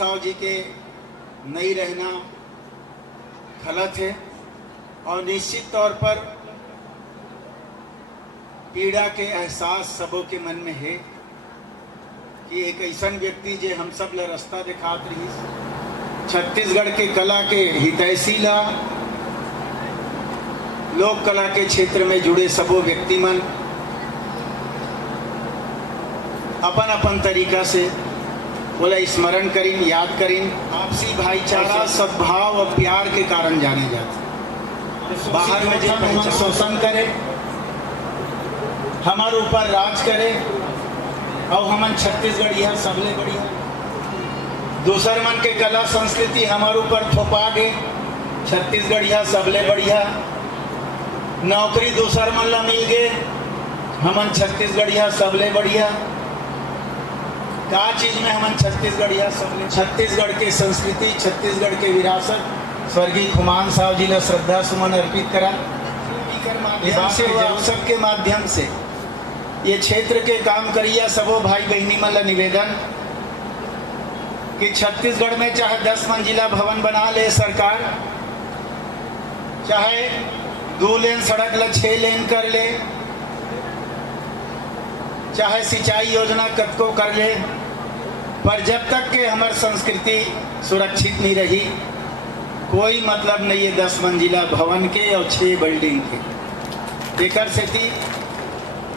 साव जी के नहीं रहना गलत है और निश्चित तौर पर पीड़ा के एहसास सबों के मन में है कि एक ऐसा व्यक्ति जे हम सब ला रास्ता दिखात रही, छत्तीसगढ़ के कला के हितैषी ला, लोक कला के क्षेत्र में जुड़े सबो व्यक्ति मन अपन अपन तरीका से बोला स्मरण करीन, याद करीन। आपसी भाईचारा, सद्भाव और प्यार के कारण जाने जाते। बाहर में जो हम शोषण करे, हमारे ऊपर राज करे और हमन छत्तीसगढ़िया सबले बढ़िया, दूसर मन के कला संस्कृति हमारे ऊपर थोपा दे, छत्तीसगढ़िया सबले बढ़िया, नौकरी दूसर मन ला मिल गए, हमन छत्तीसगढ़िया सबले बढ़िया। का चीज में हमन छत्तीसगढ़िया सबले, छत्तीसगढ़ के संस्कृति, छत्तीसगढ़ के विरासत स्वर्गीय खुमान साव जी ला श्रद्धा सुमन अर्पित करा। सबके माध्यम से ये क्षेत्र के काम करिया सबो भाई बहनी मन ला निवेदन कि छत्तीसगढ़ में चाहे 10 मंजिला भवन बना ले सरकार, चाहे 2 लेन सड़क ला 6 लेन कर ले, चाहे सिंचाई योजना कतको कर ले, पर जब तक के हमार संस्कृति सुरक्षित नहीं रही, कोई मतलब नहीं है 10 मंजिला भवन के और 6 बिल्डिंग के। एकर सेती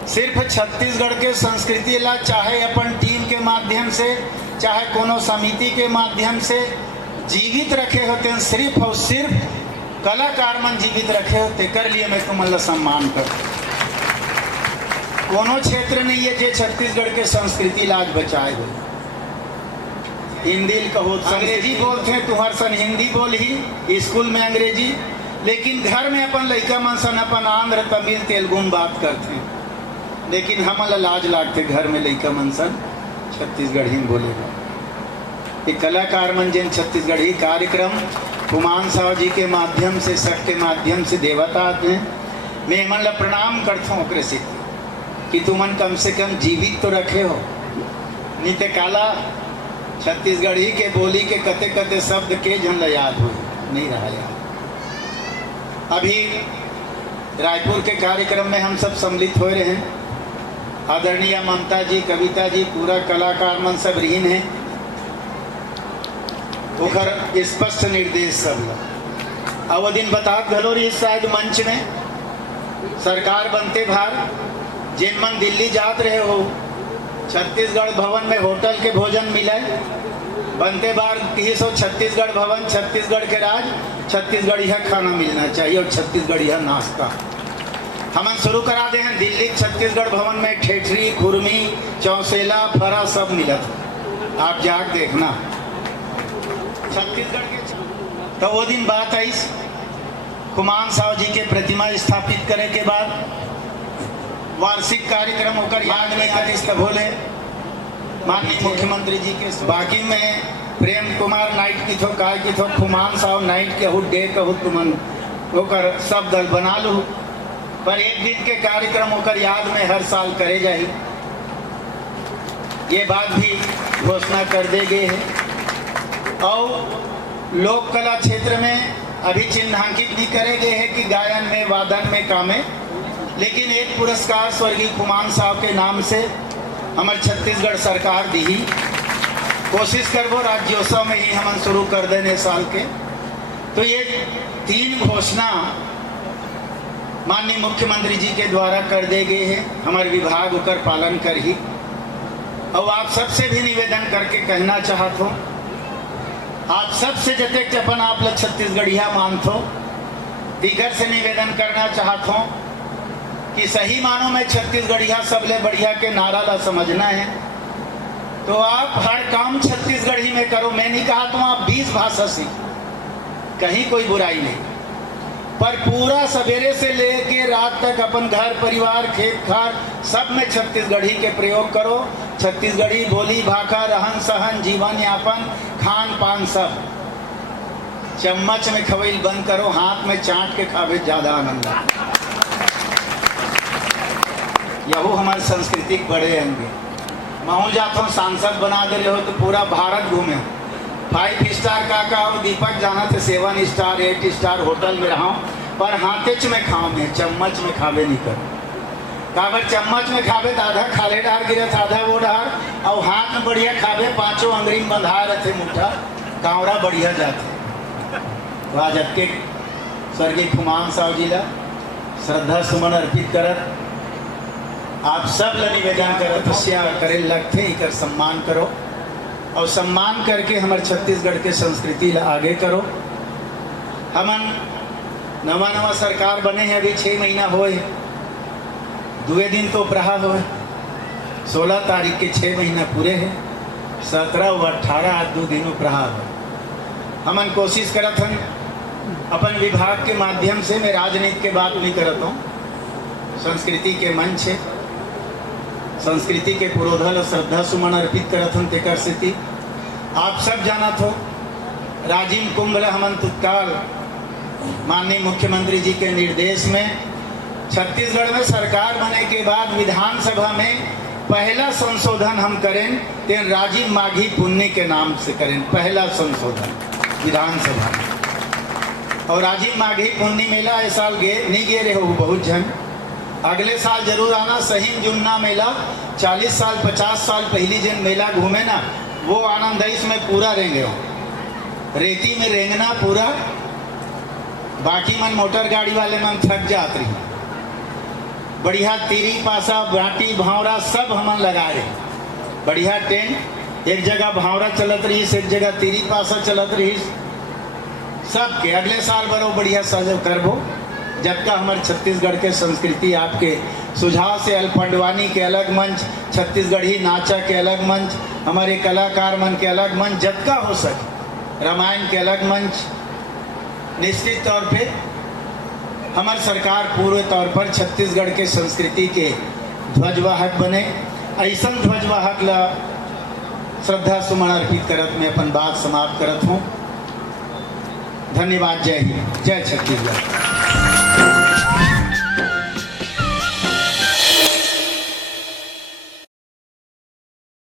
सिर्फ छत्तीसगढ़ के संस्कृति ला चाहे अपन टीम के माध्यम से, चाहे कोनो समिति के माध्यम से जीवित रखे होते हैं, सिर्फ और सिर्फ कलाकार मन जीवित रखे होते, कर लिए मैं तुमन सम्मान कर। कोनो क्षेत्र नहीं है जो छत्तीसगढ़ के संस्कृति लाज बचाए हो। हिंदी कहो, अंग्रेजी बोलते हैं, तुम्हार सन हिंदी बोल ही स्कूल में अंग्रेजी, लेकिन घर में अपन लड़का मन सन अपन आंध्र, तमिल, तेलुगु में बात करते हैं, लेकिन हम लाज लागते घर में लड़का मन सन छत्तीसगढ़ी में बोलेगा। ये कलाकार मन जिन छत्तीसगढ़ी कार्यक्रम खुमान साव जी के माध्यम से, सबके माध्यम से देवता हैं, मैं मन ला प्रणाम करता हूँ ओकरे से कि तुमन कम से कम जीवित तो रखे हो। नित्य काला छत्तीसगढ़ी के बोली के कते कते शब्द के झन ला याद हो नहीं रहा याद। अभी रायपुर के कार्यक्रम में हम सब सम्मिलित हो रहे हैं। आदरणीय ममता जी, कविता जी, पूरा कलाकार मन सब रहीन है, ओकर स्पष्ट निर्देश सब अब दिन बतात घलो रही शायद मंच में सरकार बनते भार जिन मन दिल्ली जात रहे हो, छत्तीसगढ़ भवन में होटल के भोजन मिले, बनते बार कही सो छत्तीसगढ़ भवन, छत्तीसगढ़ के राज, छत्तीसगढ़िया खाना मिलना चाहिए और छत्तीसगढ़िया नाश्ता हमन शुरू करा दे हैं। दिल्ली छत्तीसगढ़ भवन में ठेठरी, खुरमी, चौसेला, फरा सब मिला, आप जाके देखना छत्तीसगढ़ के। तो वो दिन बात आई खुमान साव जी के प्रतिमा स्थापित करे के बाद वार्षिक कार्यक्रम होकर याद नहीं आती बोले माननीय मुख्यमंत्री जी के। बाकी में प्रेम कुमार नाइट की थो, काय की थो, खुमान साव नाइट के हुट, डे का हुट, तुमन होकर सब दल बना लो, पर एक दिन के कार्यक्रम होकर याद में हर साल करे जाए, ये बात भी घोषणा कर दे गए है। और लोक कला क्षेत्र में अभी चिन्हांकित नहीं करे गए हैं कि गायन में, वादन में, कामे, लेकिन एक पुरस्कार स्वर्गीय खुमान साहब के नाम से हमारे छत्तीसगढ़ सरकार दी ही। कोशिश करबो राज्योत्सव में ही हम शुरू कर देने साल के। तो ये 3 घोषणा माननीय मुख्यमंत्री जी के द्वारा कर दे गए हैं, हमारे विभाग उकर पालन कर ही। और आप सबसे भी निवेदन करके कहना चाहता हूँ, आप सबसे जते अपन आप लोग छत्तीसगढ़िया मानते हो, दीगर से निवेदन करना चाहता हूँ कि सही मानों में छत्तीसगढ़िया सबले बढ़िया के नारा ला समझना है, तो आप हर काम छत्तीसगढ़ी में करो। मैं नहीं कहा तुम आप 20 भाषा सीख, कहीं कोई बुराई नहीं, पर पूरा सवेरे से लेके रात तक अपन घर परिवार, खेत खार सब में छत्तीसगढ़ी के प्रयोग करो। छत्तीसगढ़ी बोली भाषा, रहन सहन, जीवन यापन, खान पान सब चम्मच में खवैल बंद करो, हाथ में चाट के खावे ज्यादा आनंद। यहो हमारे सांस्कृतिक बड़े अंगे। मैं जाता हूँ सांसद बना दे रहे हो तो पूरा भारत घूमे, 5 स्टार का और दीपक जाना थे 7 स्टार 8 स्टार होटल में रहा हूँ, पर हाथेच में खाओ में चम्मच में खावे नहीं कर। काबर चम्मच में खावे तो आधा खाले डार गिरत आधा वो डार, और हाथ में बढ़िया खावे 5 अंगरी में बंधा रहते मुठा कांवरा बढ़िया जाते। तो आज अबके स्वर्गीय खुमान साहब जी ला श्रद्धा सुमन अर्पित करत आप सब ला निवेदन करत हस्या करे लगते इकर सम्मान करो, और सम्मान करके हमारे छत्तीसगढ़ के संस्कृति ला आगे करो। हमन नवा सरकार बने हैं, अभी 6 महीना होए, 2 दिन तो प्रहा हो, 16 तारीख के 6 महीना पूरे हैं, 17 और 18 आज 2 दिन प्रहा हो। हमन कोशिश करत हन अपन विभाग के माध्यम से, मैं राजनीति के बात नहीं करता हूँ, संस्कृति के मंच है, संस्कृति के पुरोधल और श्रद्धा सुमन अर्पित करत हन तेकर स्थिति आप सब जानत हो। राजीव कुंभ ला हमन तत्काल माननीय मुख्यमंत्री जी के निर्देश में छत्तीसगढ़ में सरकार बने के बाद विधानसभा में पहला संशोधन हम करें, तेन राजीव माघी पुन्नी के नाम से करें, पहला संशोधन विधानसभा में। और राजीव माघी पुन्नी मेला इस साल नहीं गे रहे हो बहुत जन, अगले साल जरूर आना। सहीम जुन्ना मेला 40 साल 50 साल पहली जन मेला घूमे ना, वो आनंद है इसमें पूरा रेंगे हो, रेती में रेंगना पूरा। बाकी मन मोटर गाड़ी वाले मन थक जात रही, बढ़िया तीरी पासा बाटी भावरा सब हमन लगा रहे, बढ़िया टेंट, एक जगह भावरा चलत रही, एक जगह तीरी पासा चलत रही, सबके अगले साल बरो बढ़िया सजो करबो। जबकि हमारे छत्तीसगढ़ के संस्कृति आपके सुझाव से अलपंडवानी के अलग मंच, छत्तीसगढ़ी नाचा के अलग मंच, हमारे कलाकार मन के अलग मंच, जबका हो सके रामायण के अलग मंच। निश्चित तौर पे हमारी सरकार पूरे तौर पर छत्तीसगढ़ के संस्कृति के ध्वजवाहक बने, ऐसा ध्वजवाहक ला श्रद्धा सुमन अर्पित करत में अपन बात समाप्त करत हूँ। धन्यवाद। जय हिंद, जय छत्तीसगढ़।